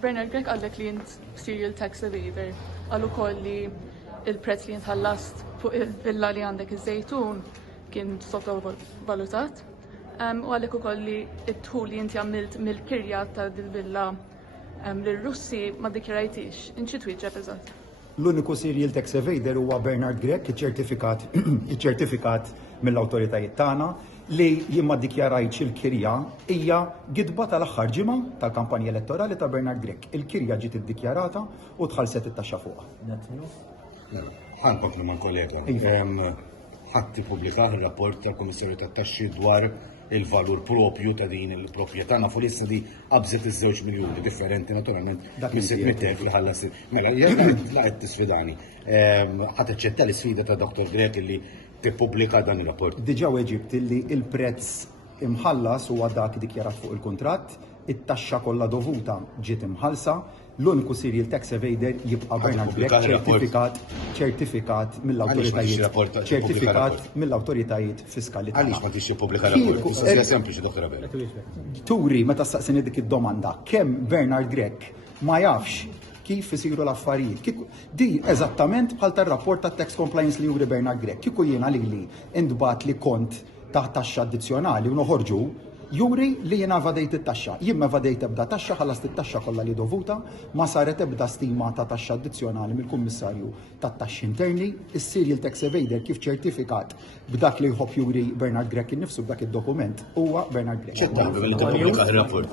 Bernard Grek għallek li jint serial tax evader, għallu koll li il-prezz li jintħallast fuq il-villa li għandek iż-żejtun kien sottovalutat. U għallek u koll li it-tħul li jinti għamilt mill-kirja ta' dil-villa l-Russi ma dikjarajtix. Inċi twieġeb eżatt? L-uniku serial tax evader huwa Bernard Grek, iċ-ċertifikat mill-awtoritajiet tagħna li jimma dikjarajtx il-kirja hija gidba tal-aħħar ġimgħa tal-kampanja elettorali ta' Bernard Grek. Il-kirja ġiet iddikjarata u tħallset it-taxxa fuqha. Ħankomplu man kollega. Ħadd ippubblika ir-rapport tal-Kummissarju tat-Taxxi dwar il-valur propju ta' din il-proprjetà nafu li issa di qabżet iż-żewġ miljuni differenti naturalment minn 600,000 li ħallas. Mela, laqgħet tisfidani. Ħadd iċċetta l-isfida ta' Dr. Grek li tippubblika dan ir-rapport. Diġà weġibt li il-prezz imħallas huwa dak dikjarat fuq il-kuntratt, it-taxxa kollha dovuta ġiet imħallsa, l-uniku serial tax evader jibqa' Bernard Grek ċertifikat mill-awtoritajiet fiskali. Għaliex ma tix tippubblika rapport? Hija sempliċi, Dr. Abel. Turi meta staqsini dik id-domanda kemm Bernard Grek ma jafx kif isiru l-affarijiet. Di eżattament bħal tar-rapport ta' tax compliance li juri Bernard Grek. Kieku jiena lili indbat li kont ta' taxxa addizzjonali u noħorġu juri li jiena evadejt it-taxxa. Jien ma evadejt ebda taxxa, ħallast it-taxxa kollha li dovuta, ma saret ebda stima ta' taxxa addizzjonali mill-Kummissarju tat-Taxxi Interni. Is-serial tax evader kif ċertifikat b'dak li jħobb juri Bernard Grek innifsu b'dak id-dokument huwa Bernard Grek. ċetta, il-rapport.